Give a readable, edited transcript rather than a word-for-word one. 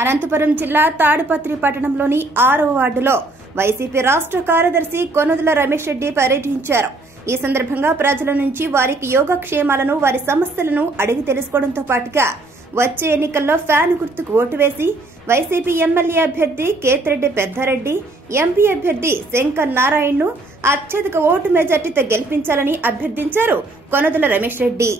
అనంతపురం జిల్లా తాడిపత్రి పట్టణంలోని 6వ వార్డులో వైసీపీ రాష్ట్ర కార్యదర్శి కొనదుల రమేష్ రెడ్డి పర్యటించారు. ఈ సందర్భంగా ప్రజల నుంచి వారికి యోగక్షేమాలను, వారి సమస్యలను అడిగి తెలుసుకోవడంతో పాటుగా వచ్చే ఎన్నికల్లో ఫ్యాన్ గుర్తుకు ఓటు వేసి వైసీపీ ఎమ్మెల్యే అభ్యర్థి కేతిరెడ్డి పెద్దారెడ్డి, ఎంపీ అభ్యర్థి శంకర్ నారాయణను అత్యధిక ఓటు మెజార్టీతో గెలిపించాలని అభ్యర్థించారు కొనదుల రమేష్ రెడ్డి.